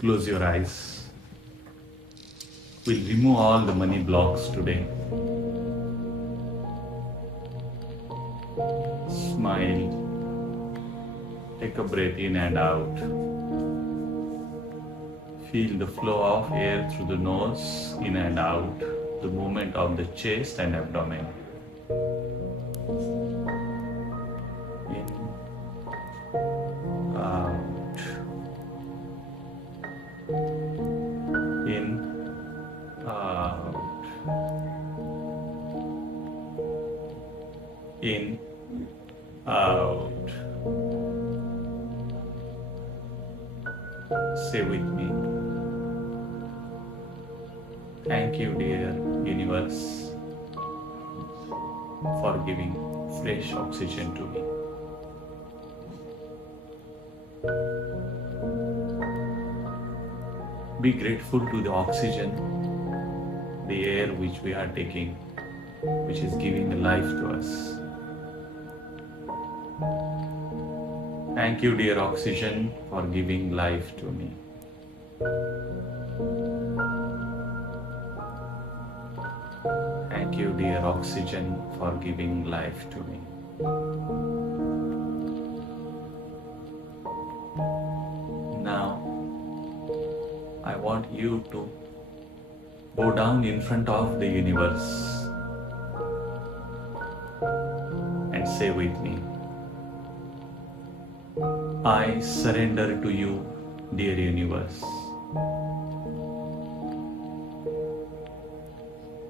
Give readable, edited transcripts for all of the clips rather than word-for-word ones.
Close your eyes. We'll remove all the money blocks today. Smile. Take a breath in and out. Feel the flow of air through the nose, in and out, the movement of the chest and abdomen. In, out. In, out. In, out. Say with me. Thank you, dear universe, for giving fresh oxygen to me. Be grateful to the oxygen, the air which we are taking, which is giving life to us. Thank you, dear oxygen, for giving life to me. Thank you, dear oxygen, for giving life to me. Now, I want you to go down in front of the universe and say with me, I surrender to you, dear universe.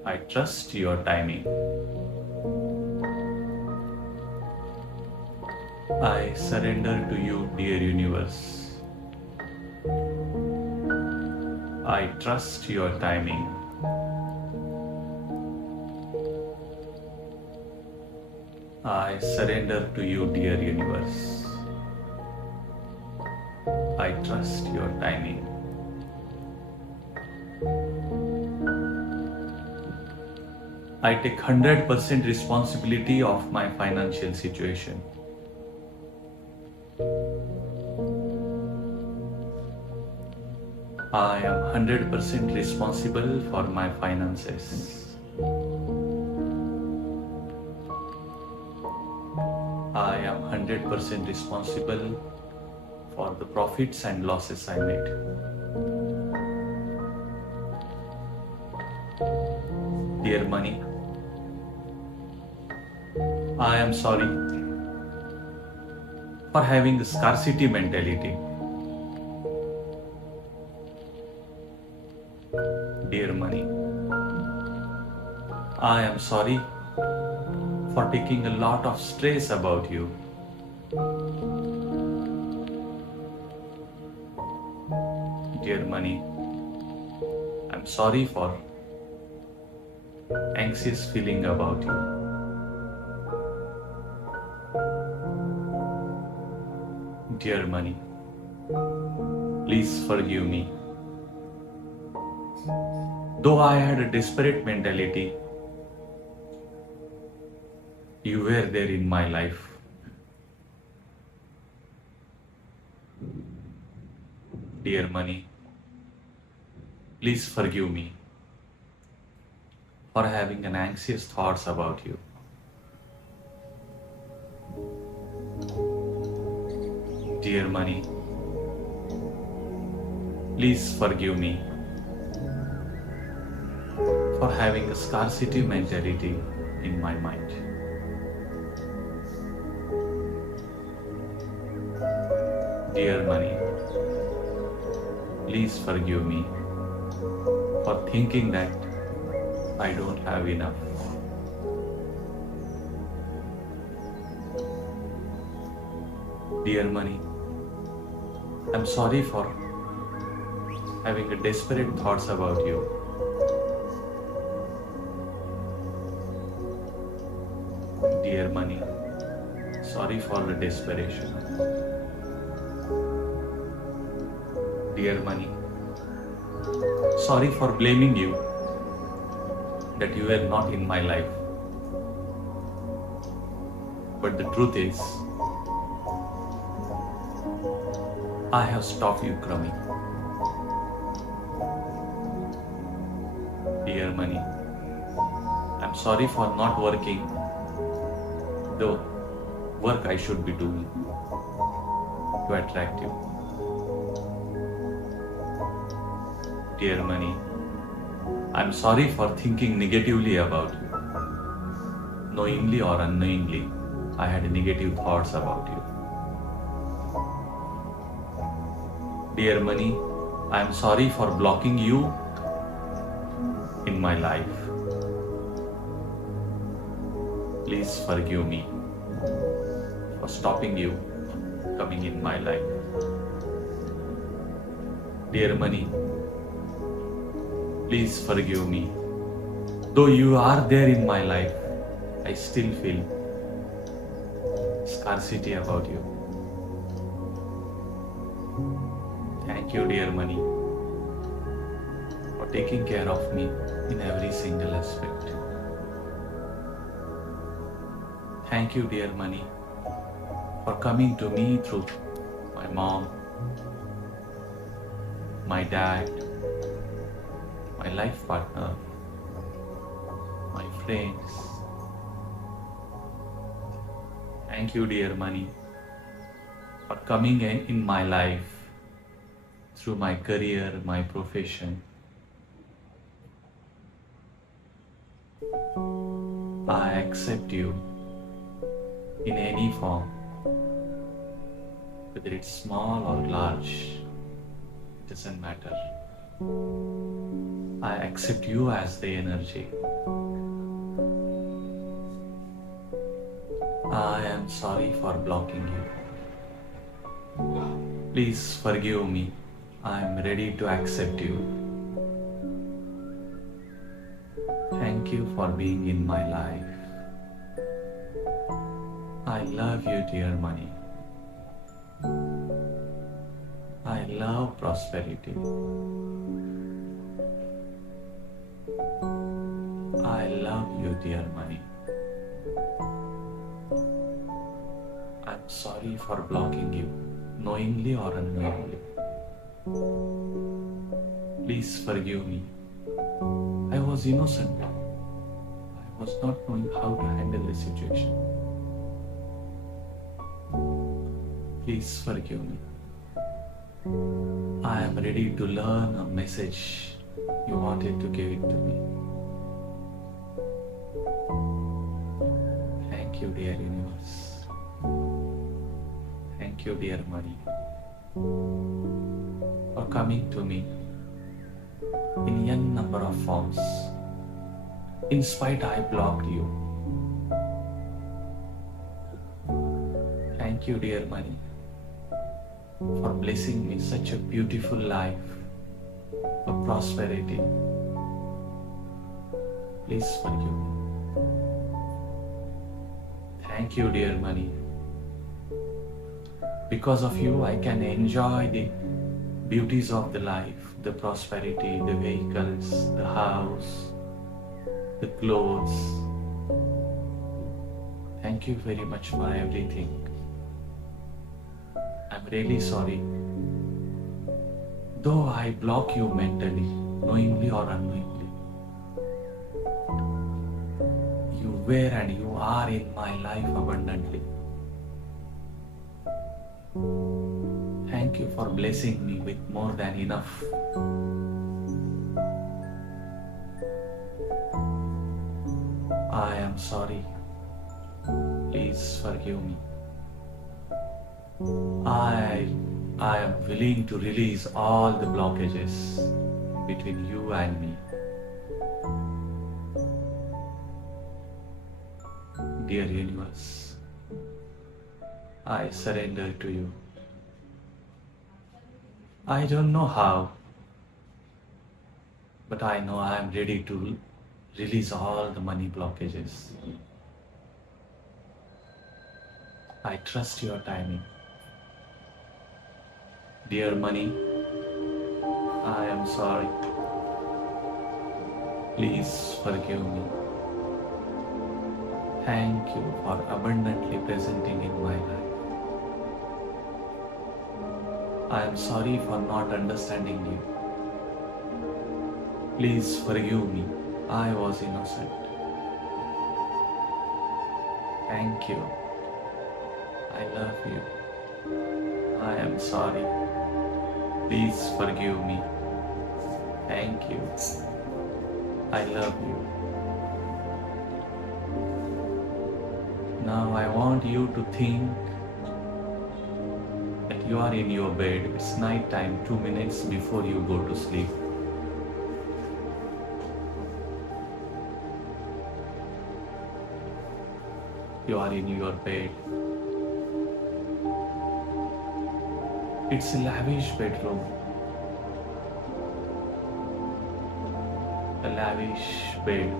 I trust your timing. I surrender to you, dear universe. I trust your timing. I surrender to you, dear universe. I trust your timing. I take 100% responsibility of my financial situation. I am 100% responsible for my finances. I am 100% responsible for the profits and losses I made. Dear money, I am sorry for having a scarcity mentality. Dear money, I am sorry for taking a lot of stress about you. Dear money, I'm sorry for anxious feeling about you. Dear money, please forgive me. Though I had a desperate mentality, you were there in my life. Dear money, please forgive me for having an anxious thoughts about you. Dear money, please forgive me for having a scarcity mentality in my mind. Dear money, please forgive me for thinking that I don't have enough. Dear money, I'm sorry for having a desperate thoughts about you. Dear money, sorry for the desperation. Dear money, sorry for blaming you that you were not in my life. But the truth is, I have stopped you coming. Dear money, I'm sorry for not working the work I should be doing to attract you. Dear money, I'm sorry for thinking negatively about you. Knowingly or unknowingly, I had negative thoughts about you. Dear money, I'm sorry for blocking you in my life. Please forgive me for stopping you coming in my life. Dear money, please forgive me. Though you are there in my life, I still feel scarcity about you. Thank you, dear money, for taking care of me in every single aspect. Thank you, dear money, for coming to me through my mom, my dad, my life partner, my friends. Thank you, dear money, for coming in my life through my career, my profession. I accept you in any form, whether it's small or large, it doesn't matter. I accept you as the energy. I am sorry for blocking you. Please forgive me. I am ready to accept you. Thank you for being in my life. I love you, dear money. I love prosperity. I love you, dear money. I'm sorry for blocking you, knowingly or unknowingly. Please forgive me. I was innocent. I was not knowing how to handle the situation. Please forgive me. I am ready to learn a message you wanted to give it to me. Thank you, dear universe. Thank you, dear money, for coming to me in n number of forms. In spite I blocked you. Thank you, dear money, for blessing me such a beautiful life of prosperity. Please forgive me. Thank you, dear money. Because of you, I can enjoy the beauties of the life, the prosperity, the vehicles, the house, the clothes. Thank you very much for everything. I'm really sorry. Though I block you mentally, knowingly or unknowingly, you were and you are in my life abundantly. Thank you for blessing me with more than enough. I am sorry. Please forgive me. I am willing to release all the blockages between you and me. Dear universe, I surrender to you. I don't know how, but I know I am ready to release all the money blockages. I trust your timing. Dear money, I am sorry. Please forgive me. Thank you for abundantly presenting in my life. I am sorry for not understanding you. Please forgive me. I was innocent. Thank you. I love you. I am sorry. Please forgive me. Thank you. I love you. Now I want you to think that you are in your bed. It's night time, 2 minutes before you go to sleep. You are in your bed. It's a lavish bedroom. A lavish bed.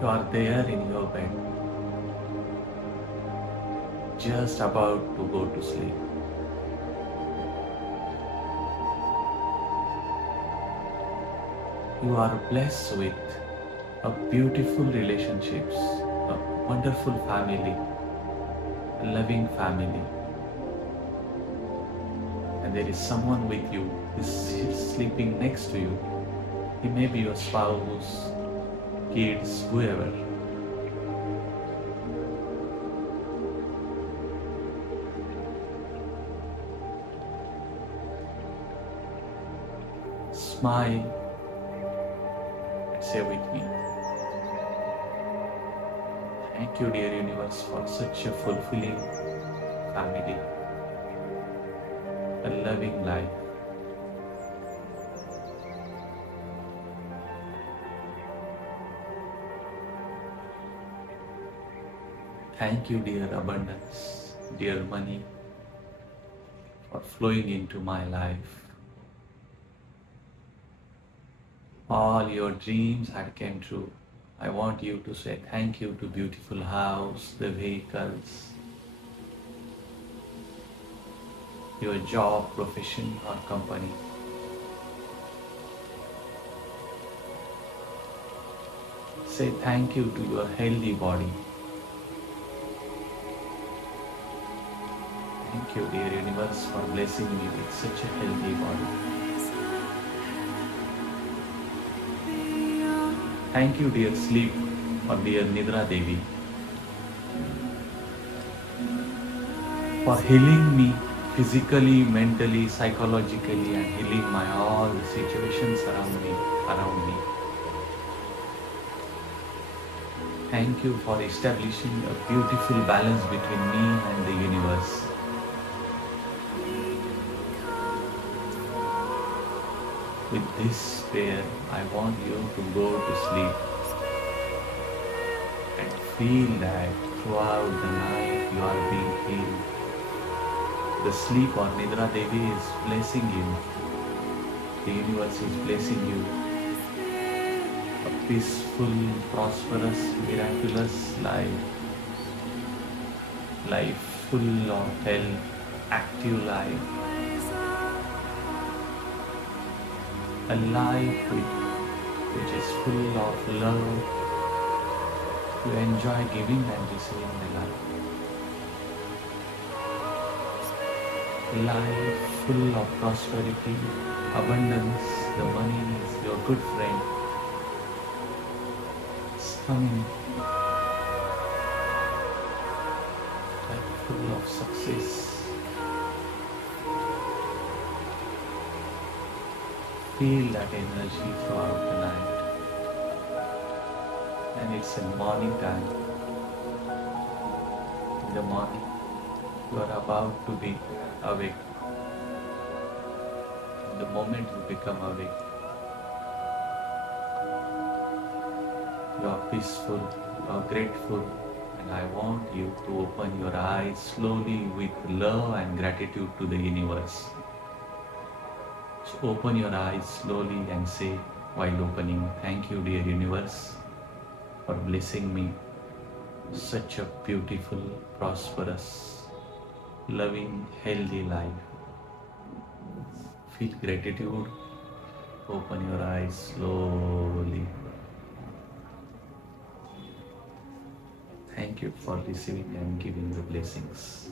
You are there in your bed, just about to go to sleep. You are blessed with a beautiful relationships, a wonderful family, a loving family. And there is someone with you, is sleeping next to you. He may be your spouse, kids, whoever. Smile and say with me, thank you, dear universe, for such a fulfilling family, a loving life. Thank you, dear abundance, dear money, for flowing into my life. All your dreams had came true. I want you to say thank you to beautiful house, the vehicles, your job, profession or company. Say thank you to your healthy body. Thank you, dear universe, for blessing me with such a healthy body. Thank you, dear sleep, or dear Nidra Devi, for healing me physically, mentally, psychologically, and healing my all situations around me. Thank you for establishing a beautiful balance between me and the universe. With this prayer, I want you to go to sleep and feel that throughout the night you are being healed. The sleep or Nidra Devi is blessing you. The universe is blessing you. A peaceful, prosperous, miraculous life. Life full of health, active life. A life which is full of love. You enjoy giving and receiving the life. Life full of prosperity, abundance. The money is your good friend. It's coming. Life full of success. Feel that energy throughout the night. And it's in morning time. In the morning, you are about to be awake. The moment you become awake, you are peaceful, you are grateful, and I want you to open your eyes slowly with love and gratitude to the universe. So open your eyes slowly and say while opening, thank you, dear universe, for blessing me such a beautiful, prosperous, loving, healthy life. Feel gratitude. Open your eyes slowly. Thank you for receiving and giving the blessings.